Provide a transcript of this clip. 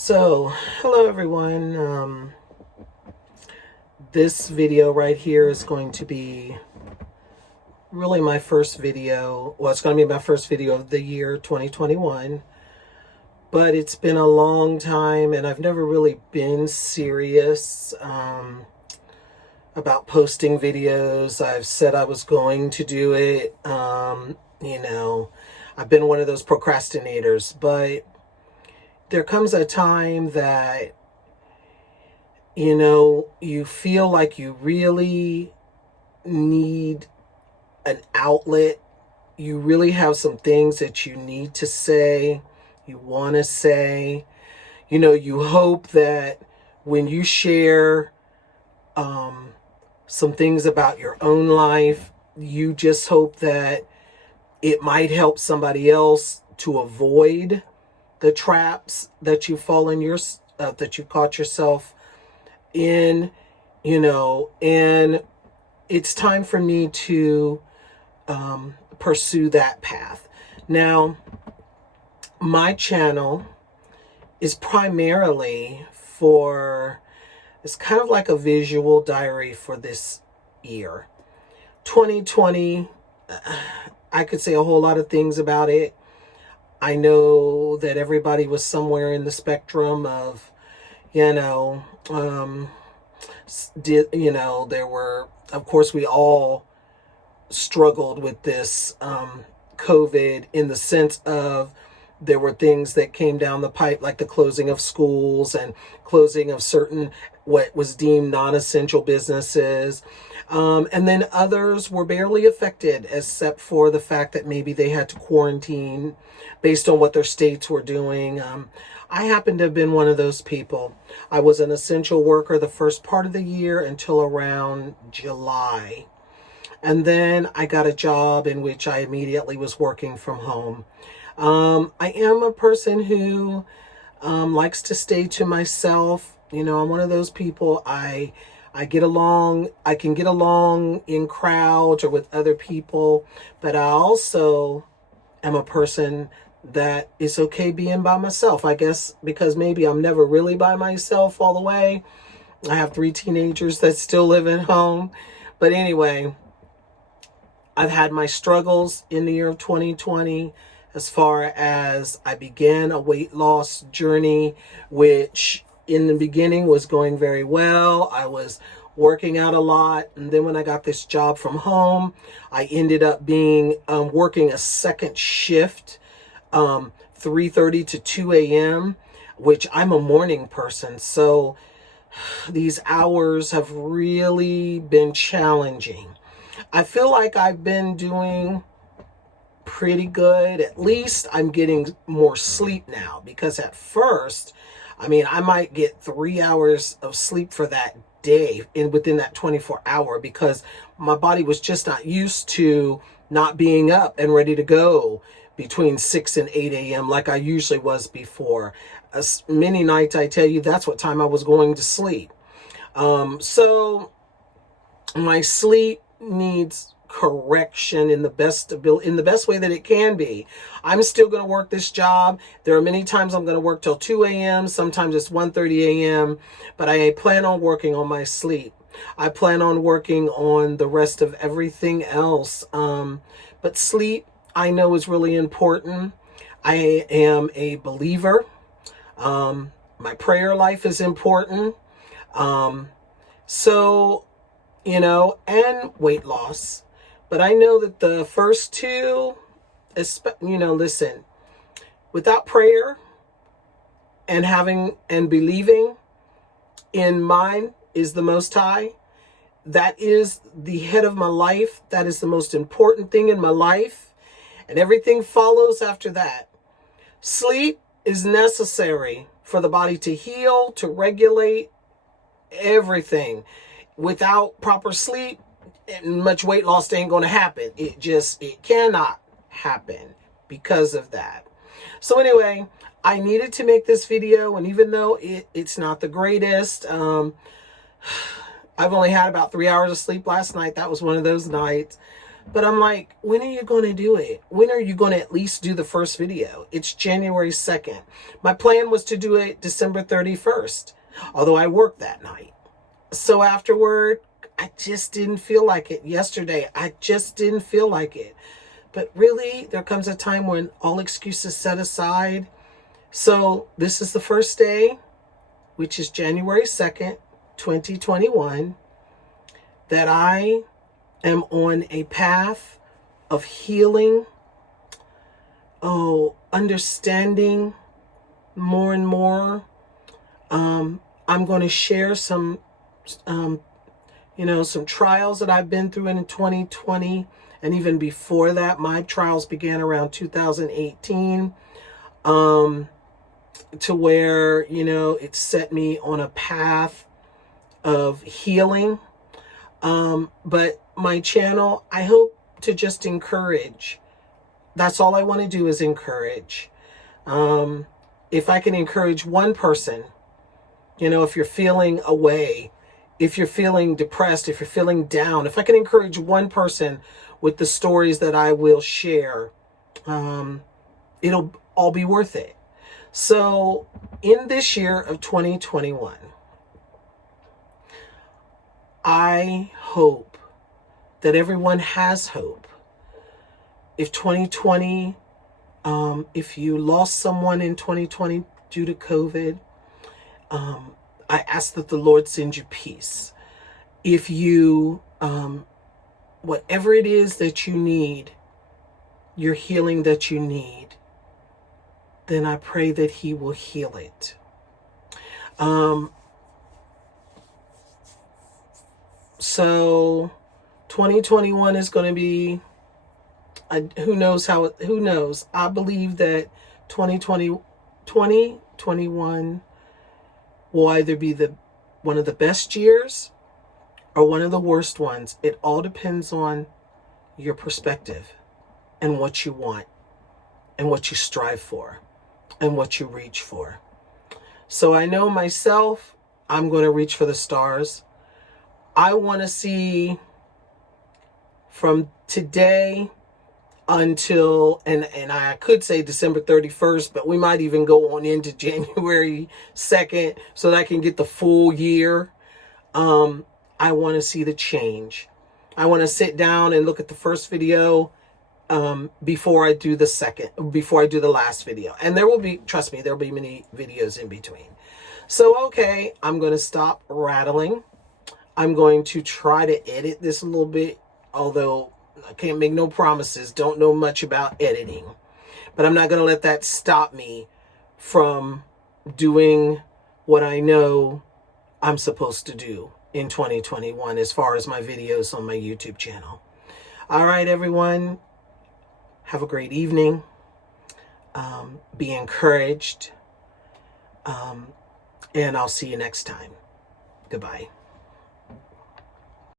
So, hello everyone. This video right here is going to be really my first video. Well, it's going to be my first video of the year 2021. But it's been a long time and I've never really been serious about posting videos. I've said I was going to do it. I've been one of those procrastinators, but there comes a time that you feel like you really need an outlet. You really have some things that you need to say, you want to say. You hope that when you share some things about your own life, you just hope that it might help somebody else to avoid the traps that you fall in that you caught yourself in, and it's time for me to pursue that path. Now, my channel is primarily it's kind of like a visual diary for this year. 2020, I could say a whole lot of things about it. I know that everybody was somewhere in the spectrum of, there were, of course, we all struggled with this COVID in the sense of there were things that came down the pipe, like the closing of schools and closing of certain what was deemed non-essential businesses. And then others were barely affected, except for the fact that maybe they had to quarantine based on what their states were doing. I happen to have been one of those people. I was an essential worker the first part of the year until around July. And then I got a job in which I immediately was working from home. I am a person who likes to stay to myself. I'm one of those people. I can get along in crowds or with other people, but I also am a person that is okay being by myself. I guess because maybe I'm never really by myself all the way. I have 3 teenagers that still live at home. But anyway, I've had my struggles in the year of 2020 as far as I began a weight loss journey, which in the beginning was going very well. I was working out a lot. And then when I got this job from home, I ended up working a second shift, 3:30 to 2 a.m., which I'm a morning person. So these hours have really been challenging. I feel like I've been doing pretty good. At least I'm getting more sleep now, because at first, I might get 3 hours of sleep for that day within that 24-hour, because my body was just not used to not being up and ready to go between 6 and 8 a.m. like I usually was before. Many nights, I tell you, that's what time I was going to sleep. So my sleep needs correction in the best way that it can be. I'm still going to work this job. There are many times I'm going to work till 2 a.m. Sometimes it's 1:30 a.m. But I plan on working on my sleep. I plan on working on the rest of everything else. But sleep, I know, is really important. I am a believer. My prayer life is important. And weight loss. But I know that the first two, listen, without prayer and believing in mine is the Most High, that is the head of my life. That is the most important thing in my life. And everything follows after that. Sleep is necessary for the body to heal, to regulate everything. Without proper sleep, much weight loss ain't going to happen. It cannot happen because of that. So anyway, I needed to make this video, and even though it's not the greatest, I've only had about 3 hours of sleep last night. That was one of those nights. But I'm like, when are you going to do it? When are you going to at least do the first video? It's January 2nd. My plan was to do it December 31st, although I worked that night. So afterward, I just didn't feel like it. Yesterday, I just didn't feel like it. But really, there comes a time when all excuses set aside. So this is the first day, which is January 2nd, 2021, that I am on a path of healing, understanding more and more. I'm going to share some trials that I've been through in 2020. And even before that, my trials began around 2018, to where, it set me on a path of healing. But my channel, I hope to just encourage. That's all I want to do is encourage. If I can encourage one person, if you're feeling away, if you're feeling depressed, if you're feeling down, if I can encourage one person with the stories that I will share, it'll all be worth it. So in this year of 2021, I hope that everyone has hope. If 2020, if you lost someone in 2020 due to COVID, I ask that the Lord send you peace. If you, whatever it is that you need, your healing that you need, then I pray that He will heal it. So 2021 is going to be, who knows. I believe that 2021 will either be one of the best years or one of the worst ones. It all depends on your perspective and what you want and what you strive for and what you reach for. So I know myself, I'm going to reach for the stars. I want to see from today until, and I could say December 31st, but we might even go on into January 2nd so that I can get the full year. I want to see the change. I want to sit down and look at the first video before I do the last video. And there will be, trust me, there will be many videos in between. So, okay, I'm going to stop rattling. I'm going to try to edit this a little bit, although I can't make no promises. Don't know much about editing. But I'm not going to let that stop me from doing what I know I'm supposed to do in 2021 as far as my videos on my YouTube channel. All right, everyone. Have a great evening. Be encouraged. And I'll see you next time. Goodbye.